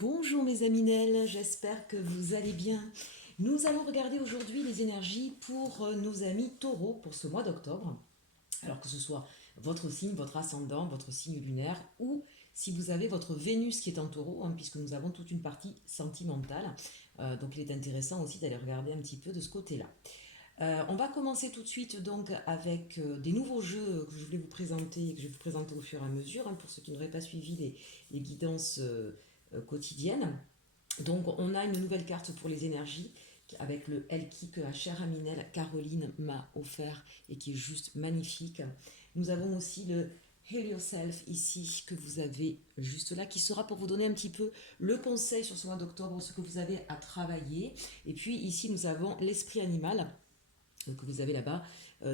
Bonjour mes aminelles, j'espère que vous allez bien. Nous allons regarder aujourd'hui les énergies pour nos amis taureaux pour ce mois d'octobre. Alors que ce soit votre signe, votre ascendant, votre signe lunaire ou si vous avez votre Vénus qui est en taureau, puisque nous avons toute une partie sentimentale. Donc il est intéressant aussi d'aller regarder un petit peu de ce côté-là. On va commencer tout de suite donc avec des nouveaux jeux que je voulais vous présenter et que je vais vous présenter au fur et à mesure pour ceux qui n'auraient pas suivi les guidances quotidiennes. Donc on a une nouvelle carte pour les énergies avec le Elki que la chère Aminelle Caroline m'a offert et qui est juste magnifique. Nous avons aussi le Heal Yourself ici que vous avez juste là qui sera pour vous donner un petit peu le conseil sur ce mois d'octobre, ce que vous avez à travailler. Et puis ici nous avons l'esprit animal que vous avez là-bas.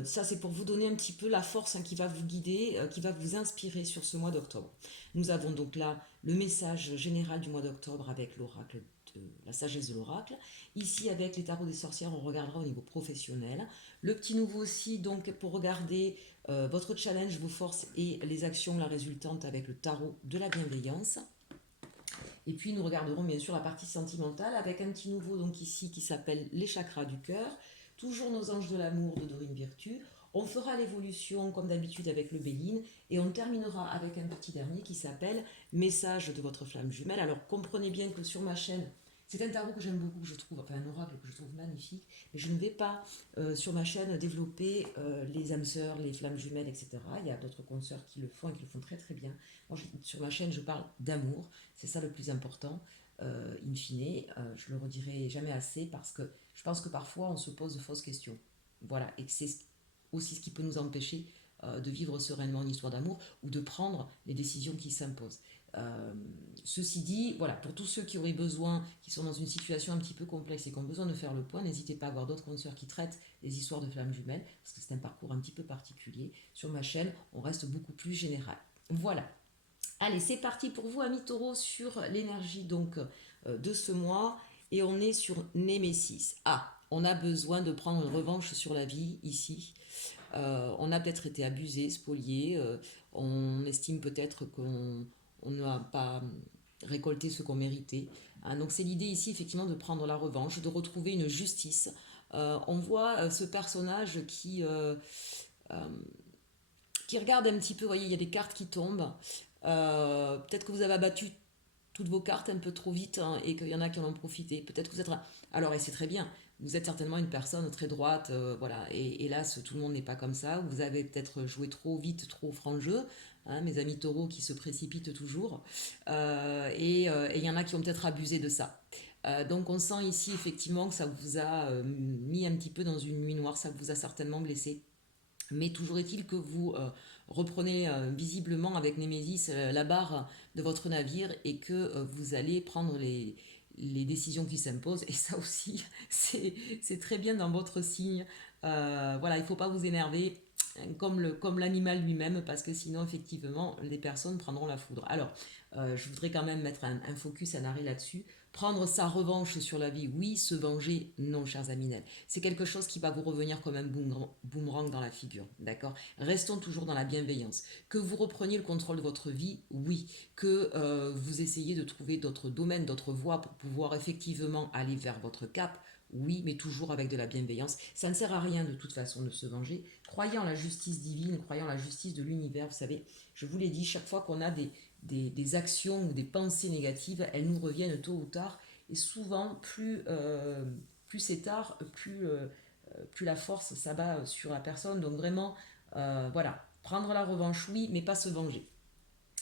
Ça, c'est pour vous donner un petit peu la force qui va vous guider, qui va vous inspirer sur ce mois d'octobre. Nous avons donc là le message général du mois d'octobre avec l'oracle de la sagesse de l'oracle. Ici, avec les tarots des sorcières, on regardera au niveau professionnel. Le petit nouveau aussi, donc, pour regarder votre challenge, vos forces et les actions, la résultante avec le tarot de la bienveillance. Et puis nous regarderons bien sûr la partie sentimentale avec un petit nouveau donc ici qui s'appelle les chakras du cœur. Toujours nos anges de l'amour de Dorine Virtue. On fera l'évolution comme d'habitude avec le Béline et on terminera avec un petit dernier qui s'appelle Message de votre flamme jumelle. Alors comprenez bien que sur ma chaîne, c'est un tarot que j'aime beaucoup, que je trouve, enfin un oracle que je trouve magnifique, mais je ne vais pas sur ma chaîne développer les âmes sœurs, les flammes jumelles, etc. Il y a d'autres consoeurs qui le font et qui le font très très bien. Moi, sur ma chaîne, je parle d'amour, c'est ça le plus important, in fine. Je le redirai jamais assez parce que je pense que parfois on se pose de fausses questions. Voilà, et que c'est aussi ce qui peut nous empêcher de vivre sereinement une histoire d'amour ou de prendre les décisions qui s'imposent. Ceci dit, voilà, pour tous ceux qui auraient besoin, qui sont dans une situation un petit peu complexe et qui ont besoin de faire le point, n'hésitez pas à voir d'autres consoeurs qui traitent les histoires de flammes jumelles, parce que c'est un parcours un petit peu particulier. Sur ma chaîne, on reste beaucoup plus général. Voilà. Allez, c'est parti pour vous, amis taureaux, sur l'énergie donc de ce mois. Et on est sur Némésis. Ah, on a besoin de prendre une revanche sur la vie ici. On a peut-être été abusé, spolié. On estime peut-être qu'on n'a pas récolté ce qu'on méritait. Donc c'est l'idée ici effectivement de prendre la revanche, de retrouver une justice. On voit ce personnage euh, qui regarde un petit peu, vous voyez, il y a des cartes qui tombent. Peut-être que vous avez abattu toutes vos cartes un peu trop vite et qu'il y en a qui en ont profité. Peut-être que vous êtes... Alors, et c'est très bien, vous êtes certainement une personne très droite, voilà. Et hélas, tout le monde n'est pas comme ça. Vous avez peut-être joué trop vite, trop franc jeu, mes amis taureaux qui se précipitent toujours. Et il y en a qui ont peut-être abusé de ça. Donc on sent ici effectivement que ça vous a mis un petit peu dans une nuit noire, ça vous a certainement blessé. Mais toujours est-il que vous reprenez visiblement avec Némésis la barre de votre navire et que vous allez prendre les décisions qui s'imposent. Et ça aussi, c'est très bien dans votre signe. Voilà, il ne faut pas vous énerver comme l'animal lui-même parce que sinon, effectivement, les personnes prendront la foudre. Alors, je voudrais quand même mettre un focus, un arrêt là-dessus. Prendre sa revanche sur la vie, oui. Se venger, non, chers Aminel. C'est quelque chose qui va vous revenir comme un boomerang dans la figure, d'accord. Restons toujours dans la bienveillance. Que vous repreniez le contrôle de votre vie, oui. Que vous essayez de trouver d'autres domaines, d'autres voies pour pouvoir effectivement aller vers votre cap, oui, mais toujours avec de la bienveillance. Ça ne sert à rien de toute façon de se venger. Croyez en la justice divine, croyez en la justice de l'univers. Vous savez, je vous l'ai dit, chaque fois qu'on a des actions ou des pensées négatives, elles nous reviennent tôt ou tard. Et souvent, plus c'est tard, plus la force s'abat sur la personne. Donc vraiment, voilà, prendre la revanche, oui, mais pas se venger.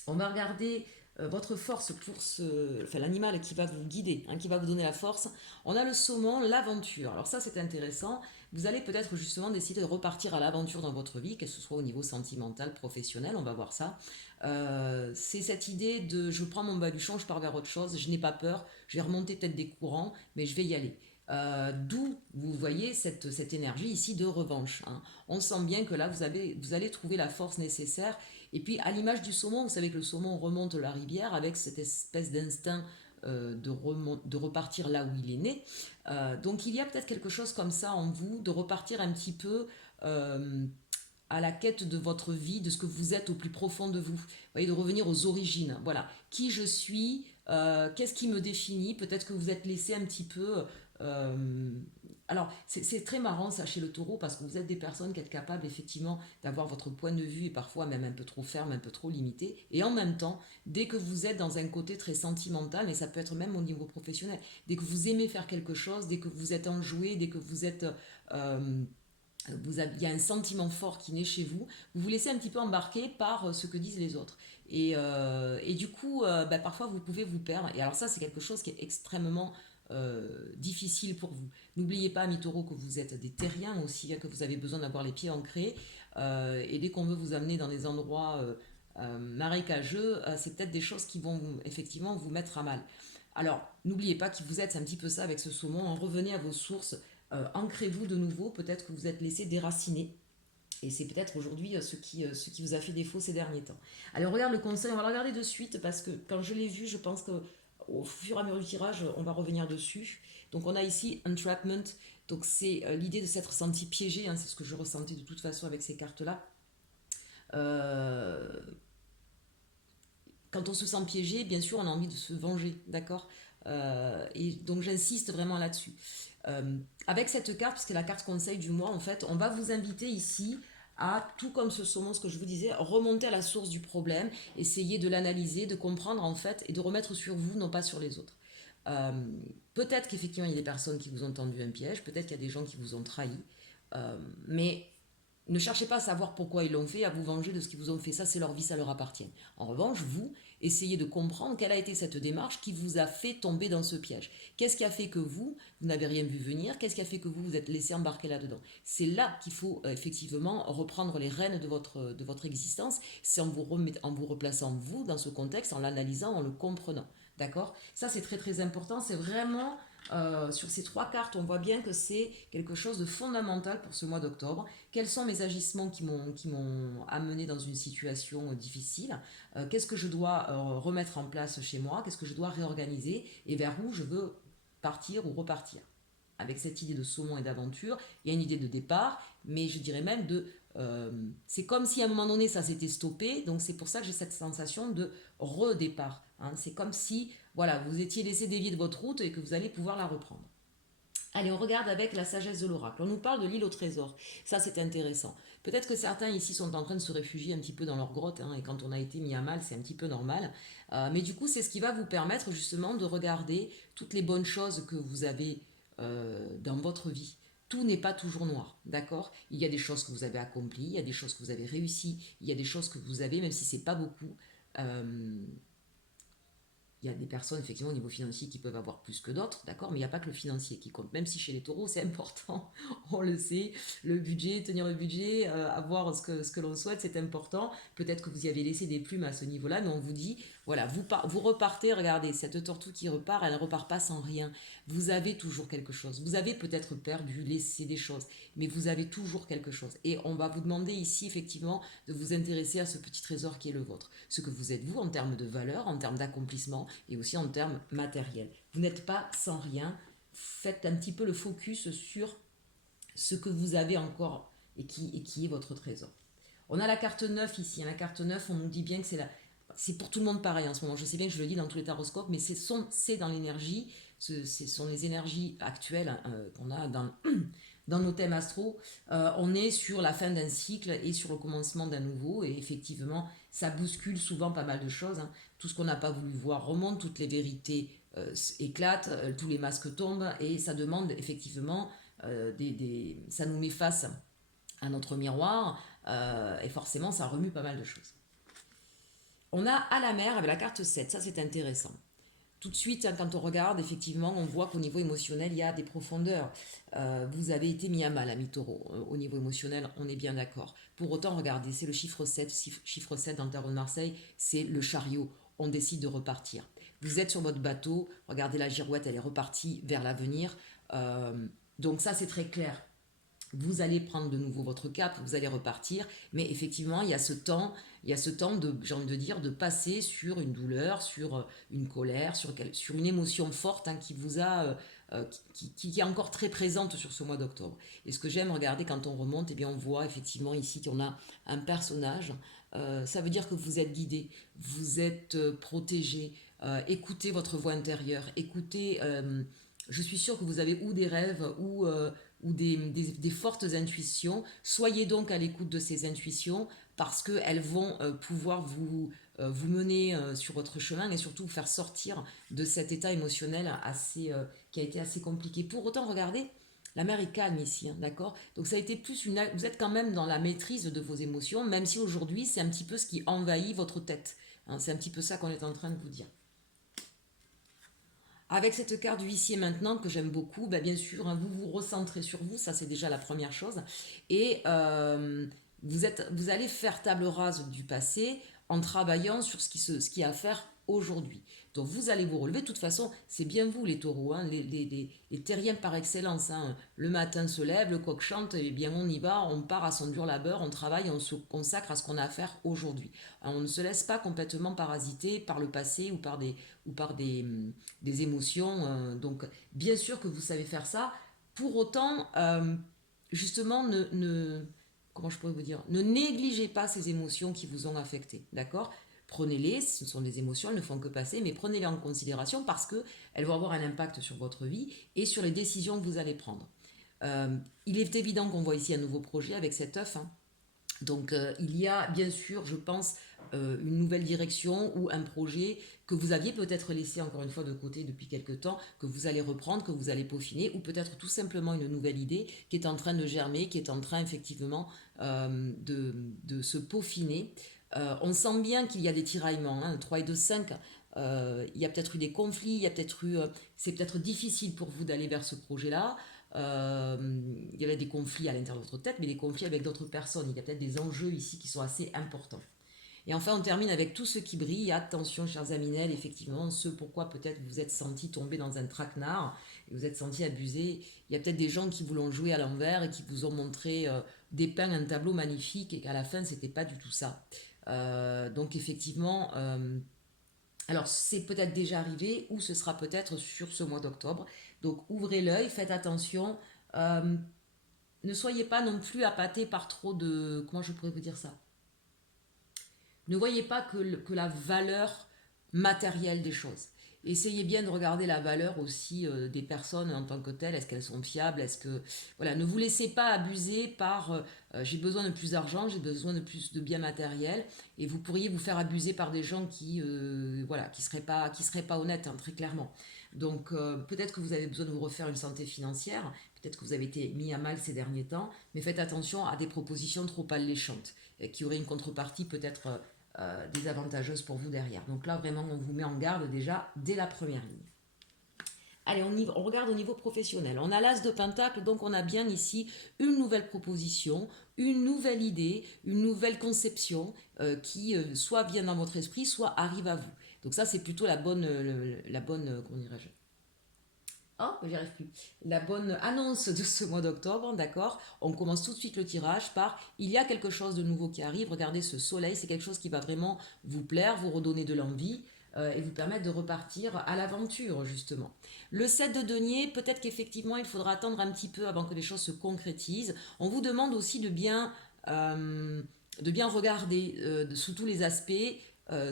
On va regarder votre force pour enfin, l'animal qui va vous guider, qui va vous donner la force. On a le saumon, l'aventure. Alors ça, c'est intéressant. Vous allez peut-être justement décider de repartir à l'aventure dans votre vie, que ce soit au niveau sentimental, professionnel, on va voir ça. C'est cette idée de je prends mon baluchon, je pars vers autre chose, je n'ai pas peur, je vais remonter peut-être des courants, mais je vais y aller. D'où vous voyez cette énergie ici de revanche. On sent bien que là, vous allez trouver la force nécessaire. Et puis, à l'image du saumon, vous savez que le saumon remonte la rivière avec cette espèce d'instinct de repartir là où il est né. Donc, il y a peut-être quelque chose comme ça en vous, de repartir un petit peu à la quête de votre vie, de ce que vous êtes au plus profond de vous. Vous voyez, de revenir aux origines. Voilà, qui je suis, Qu'est-ce qui me définit? Peut-être que vous êtes laissé un petit peu... euh, alors, c'est très marrant ça chez le taureau parce que vous êtes des personnes qui êtes capables effectivement d'avoir votre point de vue et parfois même un peu trop ferme, un peu trop limité. Et en même temps, dès que vous êtes dans un côté très sentimental, et ça peut être même au niveau professionnel, dès que vous aimez faire quelque chose, dès que vous êtes enjoué, dès que vous êtes... il y a un sentiment fort qui naît chez vous, vous vous laissez un petit peu embarquer par ce que disent les autres. Et du coup, parfois vous pouvez vous perdre. Et alors ça, c'est quelque chose qui est extrêmement difficile pour vous. N'oubliez pas, amis taureaux, que vous êtes des terriens aussi, hein, que vous avez besoin d'avoir les pieds ancrés. Et dès qu'on veut vous amener dans des endroits marécageux, c'est peut-être des choses qui vont effectivement vous mettre à mal. Alors, n'oubliez pas qui vous êtes, c'est un petit peu ça avec ce saumon. Revenez à vos sources, ancrez-vous de nouveau. Peut-être que vous êtes laissé déraciner. Et c'est peut-être aujourd'hui ce qui vous a fait défaut ces derniers temps. Allez, on regarde le conseil, on va le regarder de suite parce que quand je l'ai vu, je pense que au fur et à mesure du tirage, on va revenir dessus. Donc on a ici entrapment, donc c'est l'idée de s'être senti piégé, hein, c'est ce que je ressentais de toute façon avec ces cartes-là. Euh, Quand on se sent piégé, bien sûr, on a envie de se venger, d'accord. Et donc j'insiste vraiment là-dessus. Avec cette carte, puisque c'est la carte conseil du mois, en fait, on va vous inviter ici à, tout comme ce saumon, ce que je vous disais, remonter à la source du problème, essayer de l'analyser, de comprendre en fait, et de remettre sur vous, non pas sur les autres. Euh, Peut-être qu'effectivement, il y a des personnes qui vous ont tendu un piège, peut-être qu'il y a des gens qui vous ont trahi, mais ne cherchez pas à savoir pourquoi ils l'ont fait, à vous venger de ce qu'ils vous ont fait. Ça, c'est leur vie, ça leur appartient. En revanche, vous, essayez de comprendre quelle a été cette démarche qui vous a fait tomber dans ce piège. Qu'est-ce qui a fait que vous n'avez rien vu venir? Qu'est-ce qui a fait que vous vous êtes laissé embarquer là-dedans? C'est là qu'il faut effectivement reprendre les rênes de votre existence. C'est en vous replaçant vous dans ce contexte, en l'analysant, en le comprenant. D'accord? Ça, c'est très très important. C'est vraiment sur ces trois cartes, on voit bien que c'est quelque chose de fondamental pour ce mois d'octobre. Quels sont mes agissements qui m'ont amené dans une situation difficile? Qu'est-ce que je dois remettre en place chez moi? Qu'est-ce que je dois réorganiser? Et vers où je veux partir ou repartir? Avec cette idée de saumon et d'aventure, il y a une idée de départ, mais je dirais même de... c'est comme si à un moment donné ça s'était stoppé, donc c'est pour ça que j'ai cette sensation de redépart. Hein. C'est comme si voilà, vous étiez laissé dévier de votre route et que vous allez pouvoir la reprendre. Allez, on regarde avec la sagesse de l'oracle. On nous parle de l'île au trésor. Ça, c'est intéressant. Peut-être que certains ici sont en train de se réfugier un petit peu dans leur grotte, hein, et quand on a été mis à mal, c'est un petit peu normal. Mais du coup, c'est ce qui va vous permettre justement de regarder toutes les bonnes choses que vous avez dans votre vie. Tout n'est pas toujours noir, d'accord? Il y a des choses que vous avez accomplies, il y a des choses que vous avez réussies, il y a des choses que vous avez, même si c'est pas beaucoup, euh, il y a des personnes, effectivement, au niveau financier qui peuvent avoir plus que d'autres, d'accord, mais il n'y a pas que le financier qui compte. Même si chez les taureaux, c'est important, on le sait, le budget, tenir le budget, avoir ce que l'on souhaite, c'est important. Peut-être que vous y avez laissé des plumes à ce niveau-là, mais on vous dit, voilà, vous repartez, regardez, cette tortue qui repart, elle ne repart pas sans rien. Vous avez toujours quelque chose. Vous avez peut-être perdu, laissé des choses, mais vous avez toujours quelque chose. Et on va vous demander ici, effectivement, de vous intéresser à ce petit trésor qui est le vôtre. Ce que vous êtes, vous, en termes de valeur, en termes d'accomplissement, et aussi en termes matériels. Vous n'êtes pas sans rien. Faites un petit peu le focus sur ce que vous avez encore et qui est votre trésor. On a la carte 9 ici. La carte 9, on nous dit bien que c'est pour tout le monde pareil en ce moment. Je sais bien que je le dis dans tous les taroscopes, mais c'est dans l'énergie. Ce sont les énergies actuelles qu'on a dans nos thèmes astro. On est sur la fin d'un cycle et sur le commencement d'un nouveau. Et effectivement, ça bouscule souvent pas mal de choses. Hein. Tout ce qu'on n'a pas voulu voir remonte, toutes les vérités éclatent, tous les masques tombent. Et ça demande effectivement, ça nous met face à notre miroir. Et forcément, ça remue pas mal de choses. On a à la mer avec la carte 7, ça c'est intéressant. Tout de suite, hein, quand on regarde, effectivement, on voit qu'au niveau émotionnel, il y a des profondeurs. Vous avez été mis à mal, ami taureau. Au niveau émotionnel, on est bien d'accord. Pour autant, regardez, c'est le chiffre 7. Chiffre 7 dans le tarot de Marseille, c'est le chariot. On décide de repartir. Vous êtes sur votre bateau, regardez la girouette, elle est repartie vers l'avenir. Donc ça, c'est très clair. Vous allez prendre de nouveau votre cap, vous allez repartir, mais effectivement, il y a ce temps de, j'ai envie de dire, de passer sur une douleur, sur une colère, sur une émotion forte hein, qui vous a, qui est encore très présente sur ce mois d'octobre. Et ce que j'aime regarder quand on remonte, eh bien, on voit effectivement ici qu'on a un personnage. Ça veut dire que vous êtes guidé, vous êtes protégé, écoutez votre voix intérieure, écoutez, je suis sûre que vous avez ou des rêves ou des fortes intuitions. Soyez donc à l'écoute de ces intuitions parce qu'elles vont pouvoir vous mener sur votre chemin et surtout vous faire sortir de cet état émotionnel qui a été assez compliqué. Pour autant, regardez, la mer est calme ici, hein, d'accord. Donc ça a été plus une... Vous êtes quand même dans la maîtrise de vos émotions, même si aujourd'hui c'est un petit peu ce qui envahit votre tête. Hein, c'est un petit peu ça qu'on est en train de vous dire. Avec cette carte du huissier maintenant que j'aime beaucoup, bah bien sûr, hein, vous vous recentrez sur vous, ça c'est déjà la première chose. Et vous allez faire table rase du passé en travaillant sur ce qui est à faire aujourd'hui. Donc vous allez vous relever. De toute façon, c'est bien vous les taureaux, hein, les terriens par excellence. Hein. Le matin se lève, le coq chante, et bien on y va, on part à son dur labeur, on travaille, on se consacre à ce qu'on a à faire aujourd'hui. On ne se laisse pas complètement parasiter par le passé ou par des émotions. Donc bien sûr que vous savez faire ça. Pour autant, justement, comment je pourrais vous dire, ne négligez pas ces émotions qui vous ont affecté, d'accord? Prenez-les, ce sont des émotions, elles ne font que passer, mais prenez-les en considération parce qu'elles vont avoir un impact sur votre vie et sur les décisions que vous allez prendre. Il est évident qu'on voit ici un nouveau projet avec cet œuf, hein. Donc il y a bien sûr, je pense, une nouvelle direction ou un projet que vous aviez peut-être laissé encore une fois de côté depuis quelque temps, que vous allez reprendre, que vous allez peaufiner, ou peut-être tout simplement une nouvelle idée qui est en train de germer, qui est en train effectivement de se peaufiner. On sent bien qu'il y a des tiraillements, hein, 3 et 2, 5. Il y a peut-être eu des conflits, il y a peut-être eu, c'est peut-être difficile pour vous d'aller vers ce projet-là. Il y avait des conflits à l'intérieur de votre tête, mais des conflits avec d'autres personnes. Il y a peut-être des enjeux ici qui sont assez importants. Et enfin, on termine avec tout ce qui brille. Attention, chers Aminel, effectivement, ce pourquoi peut-être vous êtes senti tomber dans un traquenard et vous êtes senti abusé. Il y a peut-être des gens qui vous l'ont joué à l'envers et qui vous ont montré dépeint un tableau magnifique et qu'à la fin, c'était pas du tout ça. Donc, effectivement, alors c'est peut-être déjà arrivé ou ce sera peut-être sur ce mois d'octobre. Donc, ouvrez l'œil, faites attention. Euh, Ne soyez pas non plus appâté par trop de... Comment je pourrais vous dire ça? Ne voyez pas que la valeur matérielle des choses. Essayez bien de regarder la valeur aussi des personnes en tant que telles. Est-ce qu'elles sont fiables? Est-ce que voilà, ne vous laissez pas abuser par j'ai besoin de plus d'argent, j'ai besoin de plus de biens matériels, et vous pourriez vous faire abuser par des gens qui voilà, qui seraient pas honnêtes, hein, très clairement. Donc peut-être que vous avez besoin de vous refaire une santé financière. Peut-être que vous avez été mis à mal ces derniers temps, mais faites attention à des propositions trop alléchantes qui auraient une contrepartie peut-être désavantageuse pour vous derrière. Donc là, vraiment, on vous met en garde déjà dès la première ligne. Allez, on regarde au niveau professionnel. On a l'as de Pentacle, donc on a bien ici une nouvelle proposition, une nouvelle idée, une nouvelle conception qui soit vient dans votre esprit, soit arrive à vous. Donc ça, c'est plutôt la bonne, comment dirais-je, oh, j'y arrive plus. La bonne annonce de ce mois d'octobre, d'accord. On commence tout de suite le tirage par il y a quelque chose de nouveau qui arrive. Regardez ce soleil, c'est quelque chose qui va vraiment vous plaire, vous redonner de l'envie et vous permettre de repartir à l'aventure, justement. Le 7 de denier, peut-être qu'effectivement, il faudra attendre un petit peu avant que les choses se concrétisent. On vous demande aussi de bien regarder sous tous les aspects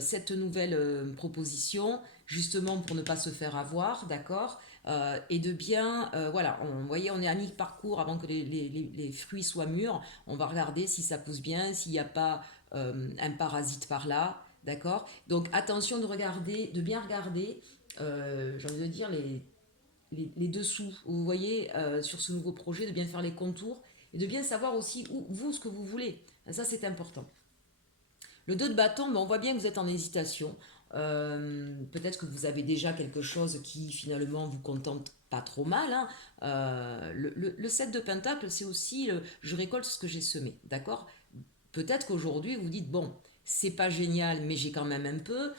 cette nouvelle proposition, justement pour ne pas se faire avoir, d'accord, et de bien, voilà, vous voyez, on est à mi-parcours avant que les fruits soient mûrs, on va regarder si ça pousse bien, s'il n'y a pas un parasite par là, d'accord. Donc attention de regarder, de bien regarder, j'ai envie de dire, les dessous, vous voyez, sur ce nouveau projet, de bien faire les contours, et de bien savoir aussi où, vous, ce que vous voulez, ça c'est important. Le 2 de bâton, ben, on voit bien que vous êtes en hésitation. Peut-être que vous avez déjà quelque chose qui finalement vous contente pas trop mal, hein. Le 7 de pentacle, c'est aussi je récolte ce que j'ai semé, d'accord. Peut-être qu'aujourd'hui vous dites, bon, c'est pas génial, mais j'ai quand même un peu,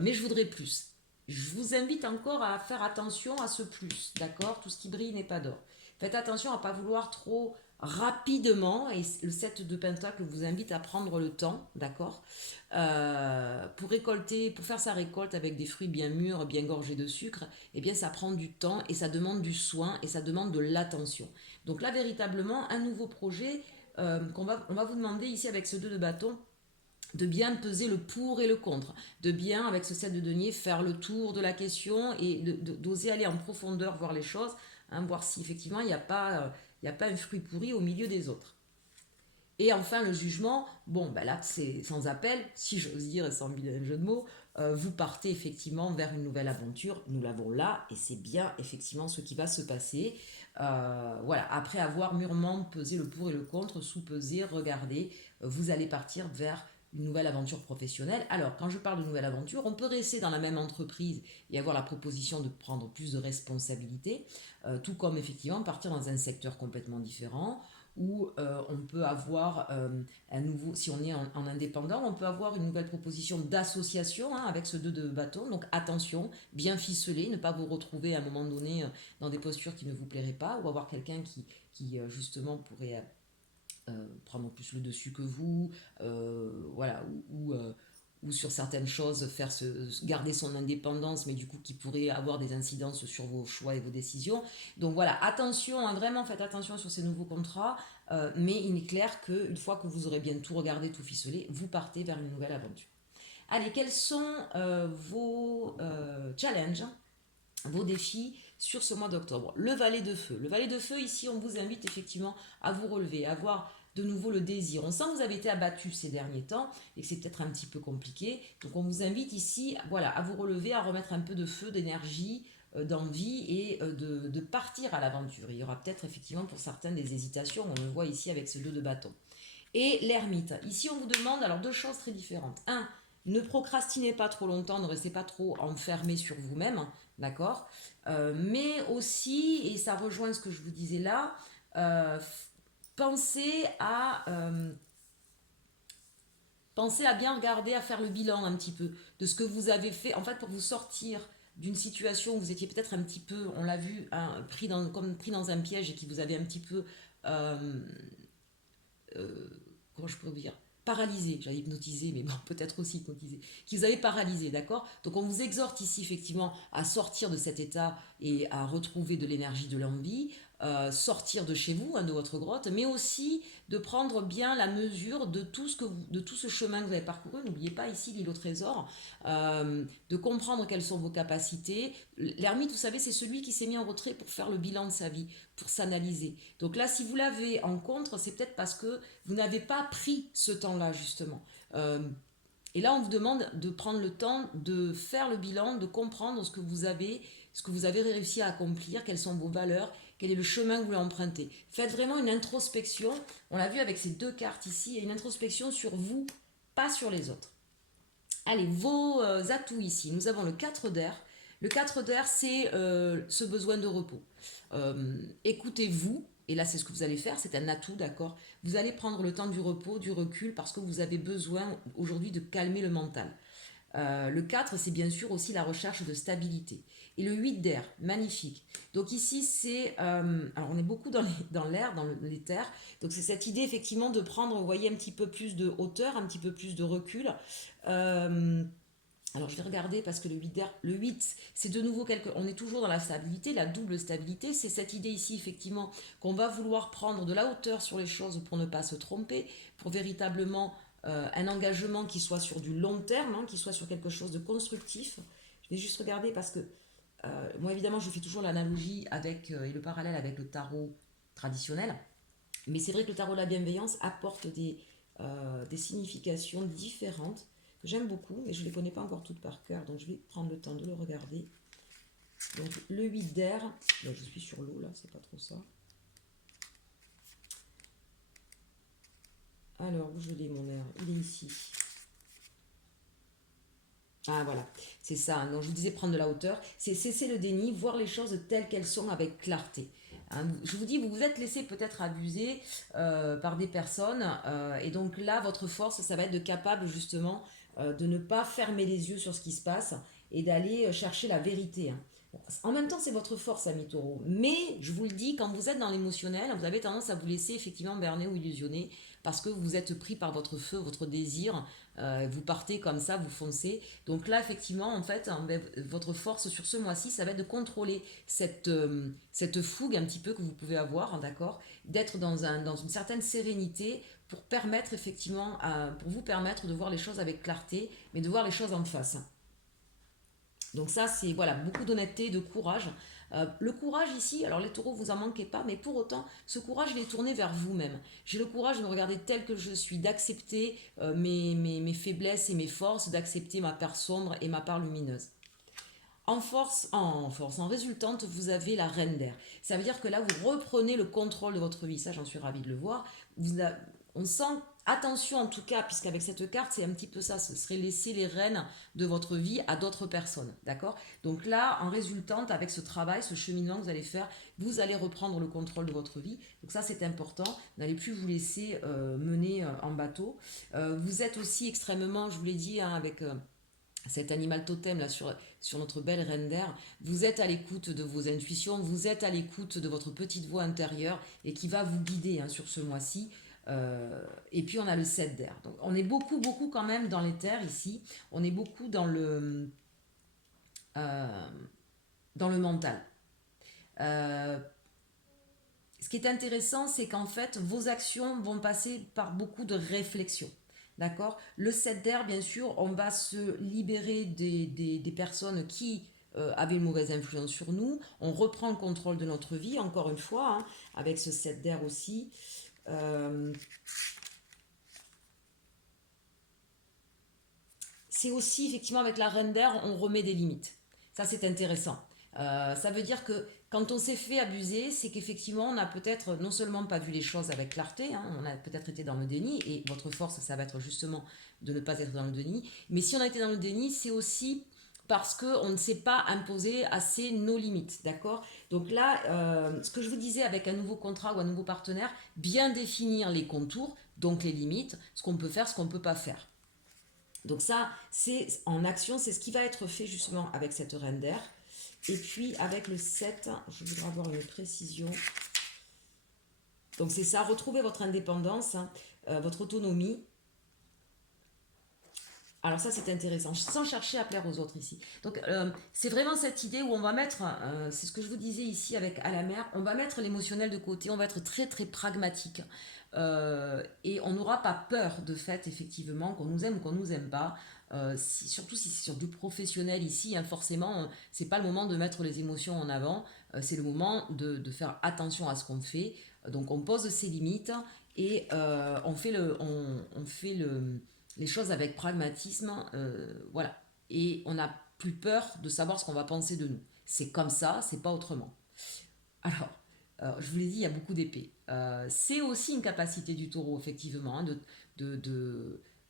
mais je voudrais plus. Je vous invite encore à faire attention à ce plus, d'accord. Tout ce qui brille n'est pas d'or. Faites attention à ne pas vouloir trop rapidement, et le 7 de pentacle vous invite à prendre le temps, d'accord, pour récolter, pour faire sa récolte avec des fruits bien mûrs, bien gorgés de sucre. Eh bien ça prend du temps et ça demande du soin et ça demande de l'attention. Donc là véritablement un nouveau projet on va vous demander ici avec ce 2 de bâton de bien peser le pour et le contre, de bien, avec ce 7 de denier, faire le tour de la question et d'oser aller en profondeur voir les choses, hein, voir si effectivement il n'y a pas un fruit pourri au milieu des autres. Et enfin, le jugement, bon, ben là, c'est sans appel, si j'ose dire, et sans vilain jeu de mots, vous partez effectivement vers une nouvelle aventure, nous l'avons là, et c'est bien effectivement ce qui va se passer. Voilà, après avoir mûrement pesé le pour et le contre, sous-pesé, regardé, vous allez partir vers une nouvelle aventure professionnelle. Alors, quand je parle de nouvelle aventure, on peut rester dans la même entreprise et avoir la proposition de prendre plus de responsabilités, tout comme effectivement partir dans un secteur complètement différent où on peut avoir un nouveau, si on est en indépendant, on peut avoir une nouvelle proposition d'association, hein, avec ce 2 de bâton. Donc attention, bien ficeler, ne pas vous retrouver à un moment donné dans des postures qui ne vous plairaient pas, ou avoir quelqu'un qui justement pourrait prendre plus le dessus que vous, voilà, ou sur certaines choses garder son indépendance, mais du coup qui pourrait avoir des incidences sur vos choix et vos décisions. Donc voilà, attention, hein, vraiment faites attention sur ces nouveaux contrats, mais il est clair qu'une fois que vous aurez bien tout regardé, tout ficelé, vous partez vers une nouvelle aventure. Allez, quels sont vos challenges, vos défis sur ce mois d'octobre? Le valet de feu. Le valet de feu, ici, on vous invite effectivement à vous relever, à voir de nouveau le désir. On sent que vous avez été abattu ces derniers temps et que c'est peut-être un petit peu compliqué. Donc on vous invite ici, voilà, à vous relever, à remettre un peu de feu, d'énergie, d'envie et de partir à l'aventure. Il y aura peut-être effectivement pour certains des hésitations, on le voit ici avec ce 2 de bâton. Et l'ermite. Ici, on vous demande alors deux choses très différentes. Un, ne procrastinez pas trop longtemps, ne restez pas trop enfermé sur vous-même, d'accord. Mais aussi, et ça rejoint ce que je vous disais là, pensez à bien regarder, à faire le bilan un petit peu de ce que vous avez fait, en fait, pour vous sortir d'une situation où vous étiez peut-être un petit peu, on l'a vu, hein, pris dans un piège et qui vous avait un petit peu euh, comment je pourrais vous dire, paralysé, j'allais hypnotiser, mais bon, peut-être aussi hypnotisé, qui vous avez paralysé, d'accord. Donc on vous exhorte ici effectivement à sortir de cet état et à retrouver de l'énergie, de l'envie, sortir de chez vous, hein, de votre grotte, mais aussi de prendre bien la mesure de de tout ce chemin que vous avez parcouru. N'oubliez pas ici l'île au trésor, de comprendre quelles sont vos capacités. L'ermite, vous savez, c'est celui qui s'est mis en retrait pour faire le bilan de sa vie, pour s'analyser. Donc là, si vous l'avez en contre, c'est peut-être parce que vous n'avez pas pris ce temps-là, justement. Et là, on vous demande de prendre le temps de faire le bilan, de comprendre ce que vous avez réussi à accomplir, quelles sont vos valeurs, quel est le chemin que vous voulez emprunter. Faites vraiment une introspection. On l'a vu avec ces deux cartes ici, une introspection sur vous, pas sur les autres. Allez, vos atouts ici. Nous avons le 4 d'air. Le 4 d'air, c'est ce besoin de repos. Écoutez-vous, et là c'est ce que vous allez faire, c'est un atout, d'accord. Vous allez prendre le temps du repos, du recul, parce que vous avez besoin aujourd'hui de calmer le mental. Le 4, c'est bien sûr aussi la recherche de stabilité. Et le 8 d'air, magnifique. Donc ici, c'est... alors on est beaucoup dans l'air, dans l'éther. Donc c'est cette idée effectivement de prendre, vous voyez, un petit peu plus de hauteur, un petit peu plus de recul. Alors je vais regarder parce que le 8 c'est de nouveau on est toujours dans la stabilité, la double stabilité, c'est cette idée ici effectivement qu'on va vouloir prendre de la hauteur sur les choses pour ne pas se tromper, pour véritablement un engagement qui soit sur du long terme, hein, qui soit sur quelque chose de constructif. Je vais juste regarder parce que moi évidemment je fais toujours l'analogie avec et le parallèle avec le tarot traditionnel, mais c'est vrai que le tarot de la bienveillance apporte des significations différentes que j'aime beaucoup, mais je ne les connais pas encore toutes par cœur, donc je vais prendre le temps de le regarder. Donc le 8 d'air, je suis sur l'eau là, c'est pas trop ça. Alors, où je l'ai mon air? Il est ici. Ah voilà, c'est ça. Donc je vous disais prendre de la hauteur, c'est cesser le déni, voir les choses telles qu'elles sont avec clarté. Hein, je vous dis, vous vous êtes laissé peut-être abuser par des personnes, et donc là, votre force, ça va être de capable justement de ne pas fermer les yeux sur ce qui se passe et d'aller chercher la vérité. Hein. Bon, en même temps, c'est votre force, ami taureau. Mais je vous le dis, quand vous êtes dans l'émotionnel, vous avez tendance à vous laisser effectivement berner ou illusionner parce que vous êtes pris par votre feu, votre désir. Vous partez comme ça, vous foncez. Donc là, effectivement, en fait, hein, votre force sur ce mois-ci, ça va être de contrôler cette fougue un petit peu que vous pouvez avoir, hein, d'accord, d'être dans une certaine sérénité pour permettre effectivement, pour vous permettre de voir les choses avec clarté, mais de voir les choses en face. Donc ça, c'est voilà, beaucoup d'honnêteté, de courage. Le courage ici, alors les taureaux, vous en manquez pas, mais pour autant, ce courage, il est tourné vers vous-même. J'ai le courage de me regarder tel que je suis, d'accepter mes faiblesses et mes forces, d'accepter ma part sombre et ma part lumineuse. En résultante, vous avez la reine d'air. Ça veut dire que là, vous reprenez le contrôle de votre vie. Ça, j'en suis ravie de le voir. On sent, attention en tout cas, puisqu'avec cette carte, c'est un petit peu ça. Ce serait laisser les rênes de votre vie à d'autres personnes. D'accord? Donc là, en résultante, avec ce travail, ce cheminement que vous allez faire, vous allez reprendre le contrôle de votre vie. Donc ça, c'est important. N'allez plus vous laisser mener en bateau. Vous êtes aussi extrêmement, je vous l'ai dit, hein, avec cet animal totem là sur notre belle reine d'air, vous êtes à l'écoute de vos intuitions, vous êtes à l'écoute de votre petite voix intérieure et qui va vous guider hein, sur ce mois-ci. Et puis on a le 7 d'air. Donc on est beaucoup quand même dans les terres ici. On est beaucoup euh, dans le mental. Euh, Ce qui est intéressant, c'est qu'en fait, vos actions vont passer par beaucoup de réflexion. D'accord? Le 7 d'air, bien sûr, on va se libérer des personnes qui avaient une mauvaise influence sur nous. On reprend le contrôle de notre vie, encore une fois, hein, avec ce 7 d'air aussi. C'est aussi, effectivement, avec la reine d'air, on remet des limites. Ça, c'est intéressant. Ça veut dire que quand on s'est fait abuser, c'est qu'effectivement, on a peut-être non seulement pas vu les choses avec clarté, hein, on a peut-être été dans le déni, et votre force, ça va être justement de ne pas être dans le déni. Mais si on a été dans le déni, c'est aussi parce qu'on ne s'est pas imposé assez nos limites, d'accord? Donc là, ce que je vous disais avec un nouveau contrat ou un nouveau partenaire, bien définir les contours, donc les limites, ce qu'on peut faire, ce qu'on ne peut pas faire. Donc ça, c'est en action, c'est ce qui va être fait justement avec cette reine d'air. Et puis avec le 7, je voudrais avoir une précision. Donc c'est ça, retrouver votre indépendance, hein, votre autonomie. Alors ça c'est intéressant, sans chercher à plaire aux autres ici. Donc c'est vraiment cette idée où on va mettre, c'est ce que je vous disais ici avec à la mer, on va mettre l'émotionnel de côté, on va être très pragmatique. Et on n'aura pas peur de fait effectivement qu'on nous aime ou qu'on nous aime pas. Surtout si c'est sur du professionnel ici, hein, forcément c'est pas le moment de mettre les émotions en avant, c'est le moment de faire attention à ce qu'on fait. Donc on pose ses limites et on fait les choses avec pragmatisme, voilà. Et on n'a plus peur de savoir ce qu'on va penser de nous. C'est comme ça, c'est pas autrement. Alors, je vous l'ai dit, il y a beaucoup d'épées. C'est aussi une capacité du taureau, effectivement, hein,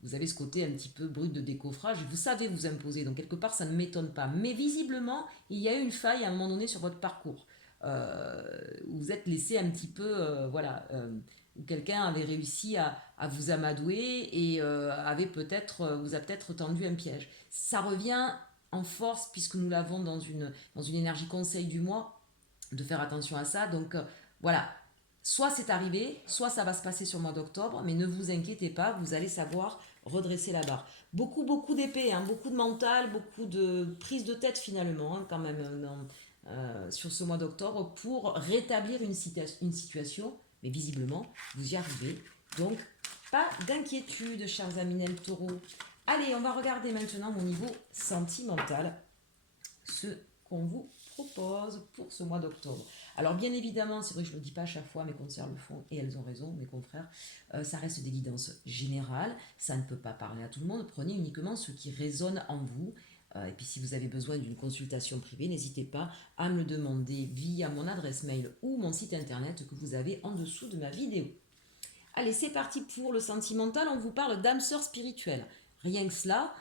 vous avez ce côté un petit peu brut de décoffrage, vous savez vous imposer, donc quelque part ça ne m'étonne pas. Mais visiblement, il y a eu une faille à un moment donné sur votre parcours. Où vous êtes laissé un petit peu, voilà, où quelqu'un avait réussi à vous amadouer et vous a peut-être tendu un piège. Ça revient en force puisque nous l'avons dans une énergie conseil du mois de faire attention à ça. Donc voilà, soit c'est arrivé, soit ça va se passer sur le mois d'octobre, mais ne vous inquiétez pas, vous allez savoir redresser la barre. Beaucoup d'épée, hein, beaucoup de mental, beaucoup de prise de tête finalement, hein, quand même, sur ce mois d'octobre pour rétablir une situation, mais visiblement, vous y arrivez. Donc, pas d'inquiétude, chers amis Nel Taureau. Allez, on va regarder maintenant au niveau sentimental ce qu'on vous propose pour ce mois d'octobre. Alors bien évidemment, c'est vrai que je ne le dis pas à chaque fois, mes consoeurs le font et elles ont raison, mes confrères, ça reste des guidances générales, ça ne peut pas parler à tout le monde, prenez uniquement ce qui résonne en vous. Et puis si vous avez besoin d'une consultation privée, n'hésitez pas à me le demander via mon adresse mail ou mon site internet que vous avez en dessous de ma vidéo. Allez, c'est parti pour le sentimental, on vous parle d'âme sœur spirituelle. Rien que cela,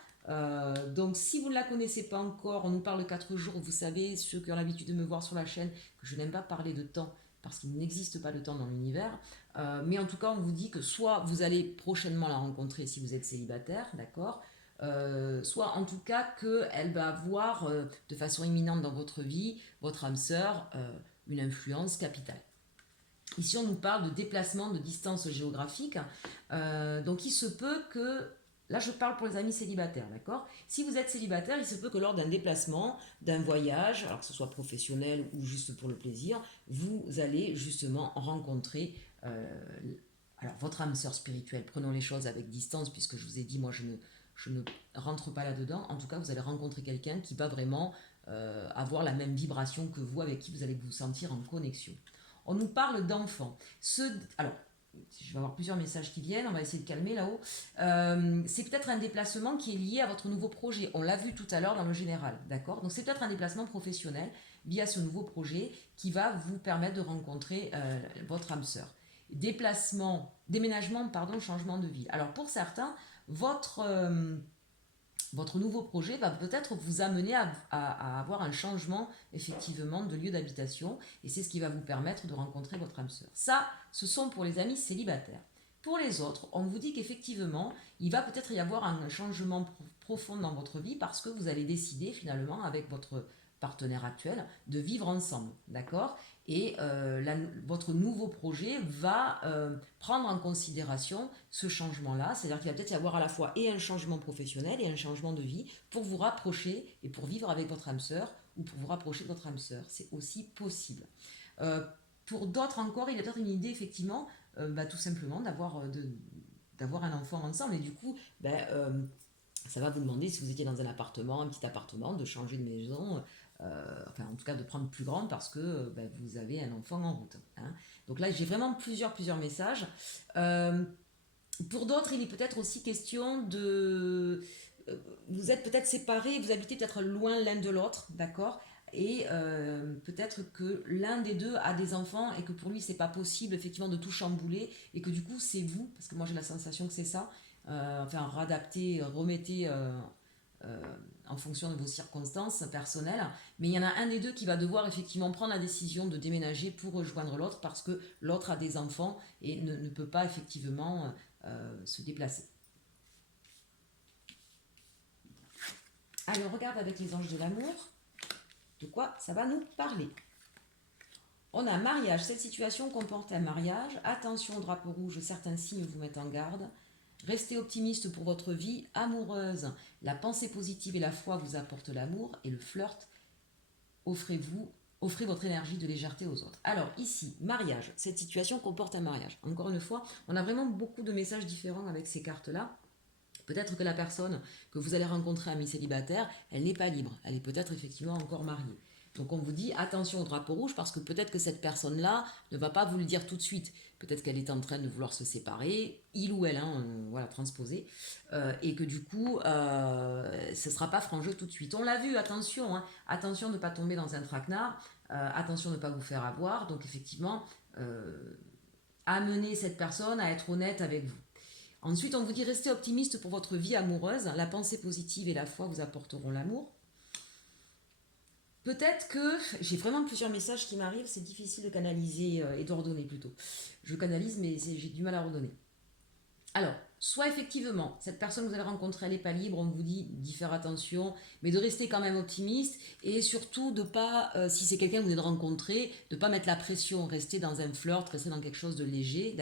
donc si vous ne la connaissez pas encore, on nous parle de 4 jours, vous savez, ceux qui ont l'habitude de me voir sur la chaîne, que je n'aime pas parler de temps, parce qu'il n'existe pas de temps dans l'univers, mais en tout cas on vous dit que soit vous allez prochainement la rencontrer si vous êtes célibataire, d'accord, soit en tout cas qu'elle va avoir de façon imminente dans votre vie, votre âme sœur, une influence capitale. Ici on nous parle de déplacement de distance géographique, donc il se peut que là, je parle pour les amis célibataires, d'accord? Si vous êtes célibataire, il se peut que lors d'un déplacement, d'un voyage, alors que ce soit professionnel ou juste pour le plaisir, vous allez justement rencontrer Alors, votre âme sœur spirituelle, prenons les choses avec distance, puisque je vous ai dit, moi, je ne rentre pas là-dedans. En tout cas, vous allez rencontrer quelqu'un qui va vraiment avoir la même vibration que vous, avec qui vous allez vous sentir en connexion. On nous parle d'enfants. Alors, je vais avoir plusieurs messages qui viennent, on va essayer de calmer là-haut. C'est peut-être un déplacement qui est lié à votre nouveau projet. On l'a vu tout à l'heure dans le général, d'accord? Donc c'est peut-être un déplacement professionnel via ce nouveau projet qui va vous permettre de rencontrer votre âme sœur. Déménagement, pardon, changement de vie. Alors pour certains, votre nouveau projet va peut-être vous amener à avoir un changement effectivement de lieu d'habitation et c'est ce qui va vous permettre de rencontrer votre âme sœur. Ça, ce sont pour les amis célibataires. Pour les autres, on vous dit qu'effectivement, il va peut-être y avoir un changement profond dans votre vie parce que vous allez décider finalement avec votre partenaire actuel de vivre ensemble, d'accord? Et votre nouveau projet va prendre en considération ce changement-là, c'est-à-dire qu'il va peut-être y avoir à la fois et un changement professionnel et un changement de vie pour vous rapprocher et pour vivre avec votre âme sœur ou pour vous rapprocher de votre âme sœur. C'est aussi possible. Pour d'autres encore, il y a peut-être une idée effectivement, tout simplement d'avoir un enfant ensemble et du coup, ça va vous demander, si vous étiez dans un appartement, un petit appartement, de changer de maison, enfin en tout cas de prendre plus grande parce que vous avez un enfant en route. Hein. Donc là, j'ai vraiment plusieurs messages. Pour d'autres, il est peut-être aussi question de... vous êtes peut-être séparés, vous habitez peut-être loin l'un de l'autre, d'accord? Et peut-être que l'un des deux a des enfants et que pour lui c'est pas possible effectivement de tout chambouler et que du coup c'est vous, parce que moi j'ai la sensation que c'est ça, enfin réadapter, remettez en fonction de vos circonstances personnelles, mais il y en a un des deux qui va devoir effectivement prendre la décision de déménager pour rejoindre l'autre parce que l'autre a des enfants et ne peut pas effectivement se déplacer. Alors, on regarde avec les anges de l'amour de quoi ça va nous parler. On a mariage, cette situation comporte un mariage. Attention au drapeau rouge, certains signes vous mettent en garde. Restez optimiste pour votre vie amoureuse. La pensée positive et la foi vous apportent l'amour et le flirt. Offrez votre énergie de légèreté aux autres. Alors ici, mariage, cette situation comporte un mariage. Encore une fois, on a vraiment beaucoup de messages différents avec ces cartes-là. Peut-être que la personne que vous allez rencontrer, amie célibataire, elle n'est pas libre. Elle est peut-être effectivement encore mariée. Donc on vous dit attention au drapeau rouge parce que peut-être que cette personne-là ne va pas vous le dire tout de suite. Peut-être qu'elle est en train de vouloir se séparer, il ou elle, voilà, transposé, et que du coup, ce ne sera pas franc jeu tout de suite. On l'a vu, attention, attention de ne pas tomber dans un traquenard, attention de ne pas vous faire avoir. Donc effectivement, amenez cette personne à être honnête avec vous. Ensuite, on vous dit restez optimiste pour votre vie amoureuse. La pensée positive et la foi vous apporteront l'amour. Peut-être que j'ai vraiment plusieurs messages qui m'arrivent, c'est difficile de canaliser et d'ordonner plutôt. Je canalise, mais j'ai du mal à ordonner. Alors, soit effectivement, cette personne que vous allez rencontrer, elle n'est pas libre, on vous dit d'y faire attention, mais de rester quand même optimiste et surtout de pas, si c'est quelqu'un que vous venez de rencontrer, de ne pas mettre la pression, rester dans un flirt, rester dans quelque chose de léger,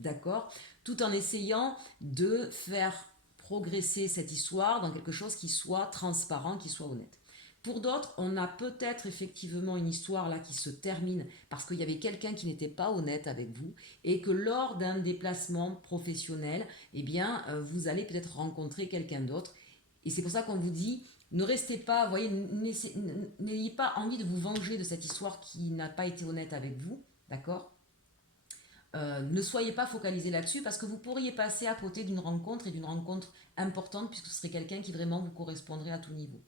d'accord, tout en essayant de faire progresser cette histoire dans quelque chose qui soit transparent, qui soit honnête. Pour d'autres, on a peut-être effectivement une histoire là qui se termine parce qu'il y avait quelqu'un qui n'était pas honnête avec vous et que lors d'un déplacement professionnel, eh bien, vous allez peut-être rencontrer quelqu'un d'autre. Et c'est pour ça qu'on vous dit, ne restez pas, voyez, n'ayez pas envie de vous venger de cette histoire qui n'a pas été honnête avec vous, d'accord ? Ne soyez pas focalisé là-dessus parce que vous pourriez passer à côté d'une rencontre et d'une rencontre importante puisque ce serait quelqu'un qui vraiment vous correspondrait à tout niveau.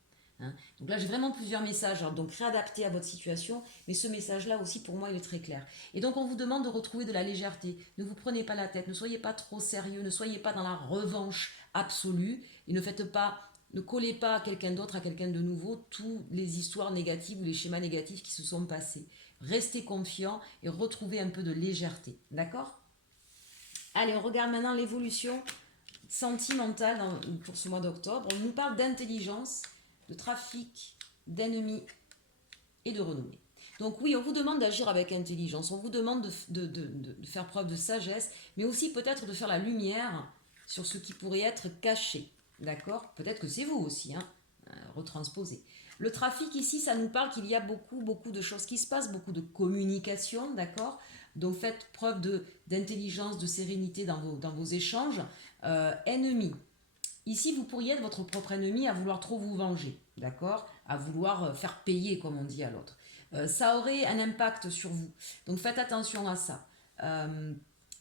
Hein. Donc là, j'ai vraiment plusieurs messages, donc réadaptés à votre situation, mais ce message-là aussi, pour moi, il est très clair. Et donc, on vous demande de retrouver de la légèreté. Ne vous prenez pas la tête, ne soyez pas trop sérieux, ne soyez pas dans la revanche absolue, et ne collez pas à quelqu'un d'autre, à quelqu'un de nouveau, toutes les histoires négatives ou les schémas négatifs qui se sont passés. Restez confiant et retrouvez un peu de légèreté, d'accord ? Allez, on regarde maintenant l'évolution sentimentale pour ce mois d'octobre. On nous parle d'intelligence, de trafic, d'ennemis et de renommée. Donc oui, on vous demande d'agir avec intelligence, on vous demande de faire preuve de sagesse, mais aussi peut-être de faire la lumière sur ce qui pourrait être caché, d'accord ? Peut-être que c'est vous aussi, retransposé. Le trafic ici, ça nous parle qu'il y a beaucoup de choses qui se passent, beaucoup de communication, d'accord ? Donc faites preuve d'intelligence, de sérénité dans vos échanges. Ennemi. Ici, vous pourriez être votre propre ennemi à vouloir trop vous venger, d'accord? À vouloir faire payer, comme on dit à l'autre. Ça aurait un impact sur vous. Donc faites attention à ça.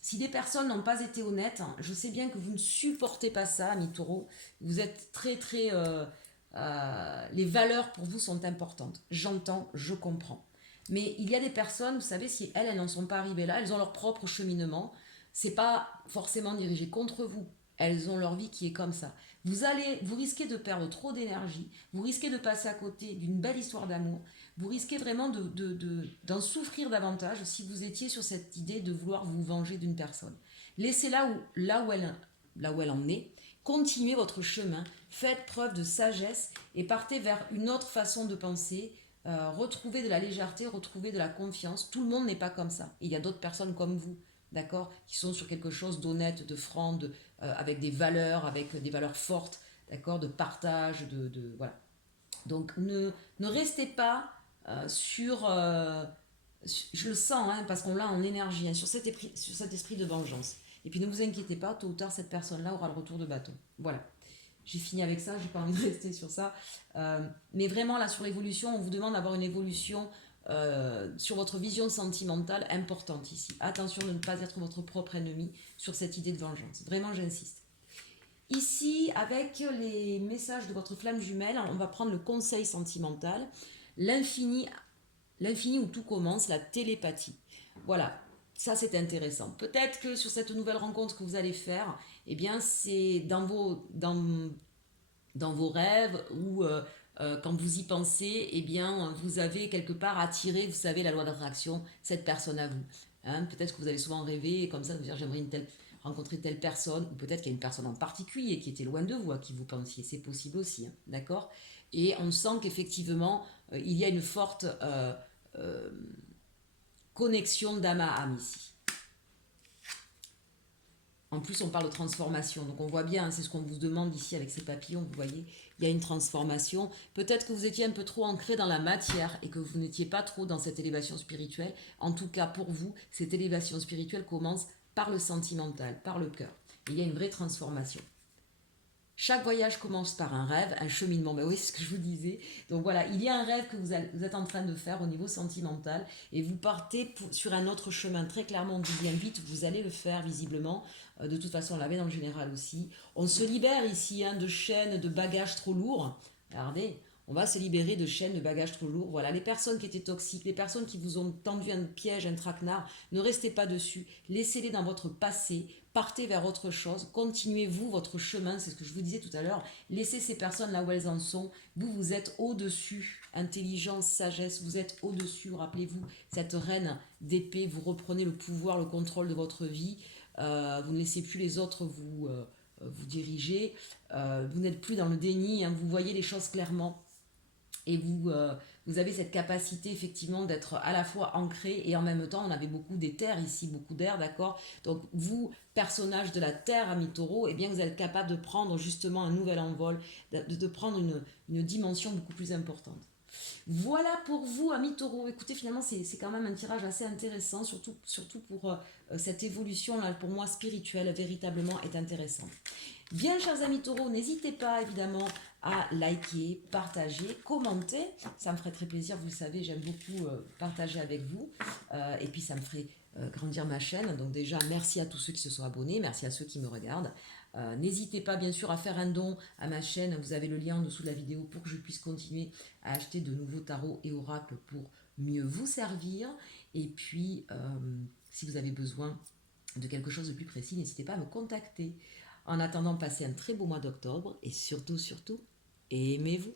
Si des personnes n'ont pas été honnêtes, hein, je sais bien que vous ne supportez pas ça, ami taureau. Vous êtes très très... les valeurs pour vous sont importantes. J'entends, je comprends. Mais il y a des personnes, vous savez, si elles n'en sont pas arrivées là, elles ont leur propre cheminement. C'est pas forcément dirigé contre vous. Elles ont leur vie qui est comme ça. Vous risquez de perdre trop d'énergie, vous risquez de passer à côté d'une belle histoire d'amour, vous risquez vraiment d'en souffrir davantage si vous étiez sur cette idée de vouloir vous venger d'une personne. Laissez là où elle en est, continuez votre chemin, faites preuve de sagesse et partez vers une autre façon de penser, retrouvez de la légèreté, retrouvez de la confiance. Tout le monde n'est pas comme ça. Il y a d'autres personnes comme vous, d'accord, qui sont sur quelque chose d'honnête, de franc, avec des valeurs fortes, d'accord, de partage, voilà. Donc ne restez pas je le sens, hein, parce qu'on l'a en énergie, hein, sur cet esprit de vengeance. Et puis ne vous inquiétez pas, tôt ou tard, cette personne-là aura le retour de bâton. Voilà. J'ai fini avec ça, j'ai pas envie de rester sur ça. Mais vraiment, là, sur l'évolution, on vous demande d'avoir une évolution sur votre vision sentimentale importante ici. Attention de ne pas être votre propre ennemi sur cette idée de vengeance. Vraiment, j'insiste. Ici, avec les messages de votre flamme jumelle, on va prendre le conseil sentimental, l'infini où tout commence, la télépathie. Voilà, ça c'est intéressant. Peut-être que sur cette nouvelle rencontre que vous allez faire, eh bien c'est dans vos rêves ou quand vous y pensez, eh bien vous avez quelque part attiré, vous savez, la loi d'attraction, cette personne à vous. Hein, peut-être que vous avez souvent rêvé comme ça, vous dire j'aimerais rencontrer telle personne, ou peut-être qu'il y a une personne en particulier qui était loin de vous, à qui vous pensiez, c'est possible aussi, hein, d'accord? Et on sent qu'effectivement, il y a une forte euh, connexion d'âme à âme ici. En plus, on parle de transformation, donc on voit bien, hein, c'est ce qu'on vous demande ici avec ces papillons, vous voyez, il y a une transformation. Peut-être que vous étiez un peu trop ancré dans la matière et que vous n'étiez pas trop dans cette élévation spirituelle. En tout cas, pour vous, cette élévation spirituelle commence par le sentimental, par le cœur. Et il y a une vraie transformation. Chaque voyage commence par un rêve, un cheminement. Ben oui, c'est ce que je vous disais. Donc voilà, il y a un rêve que vous êtes en train de faire au niveau sentimental et vous partez sur un autre chemin. Très clairement, on dit bien vite, vous allez le faire visiblement. De toute façon, on l'avait dans le général aussi. On se libère ici hein, de chaînes, de bagages trop lourds. Regardez, on va se libérer de chaînes, de bagages trop lourds. Voilà, les personnes qui étaient toxiques, les personnes qui vous ont tendu un piège, un traquenard, ne restez pas dessus. Laissez-les dans votre passé. Partez vers autre chose, continuez-vous votre chemin, c'est ce que je vous disais tout à l'heure, laissez ces personnes là où elles en sont, vous êtes au-dessus, intelligence, sagesse, vous êtes au-dessus, rappelez-vous, cette reine d'épée, vous reprenez le pouvoir, le contrôle de votre vie, vous ne laissez plus les autres vous diriger, vous n'êtes plus dans le déni, hein, vous voyez les choses clairement, et vous avez cette capacité effectivement d'être à la fois ancré et en même temps on avait beaucoup d'éther ici, beaucoup d'air, d'accord. Donc vous, personnage de la terre, ami taureau, eh bien vous êtes capable de prendre justement un nouvel envol, de prendre une dimension beaucoup plus importante. Voilà pour vous, amis taureau. Écoutez, finalement, c'est quand même un tirage assez intéressant, surtout pour cette évolution, là, pour moi, spirituelle, véritablement est intéressante. Bien, chers amis taureaux, n'hésitez pas, évidemment, à liker, partager, commenter. Ça me ferait très plaisir, vous le savez, j'aime beaucoup partager avec vous. Et puis, ça me ferait grandir ma chaîne. Donc déjà, merci à tous ceux qui se sont abonnés, merci à ceux qui me regardent. N'hésitez pas bien sûr à faire un don à ma chaîne, vous avez le lien en dessous de la vidéo pour que je puisse continuer à acheter de nouveaux tarots et oracles pour mieux vous servir. Et puis, si vous avez besoin de quelque chose de plus précis, n'hésitez pas à me contacter. En attendant, passez un très beau mois d'octobre et surtout, aimez-vous.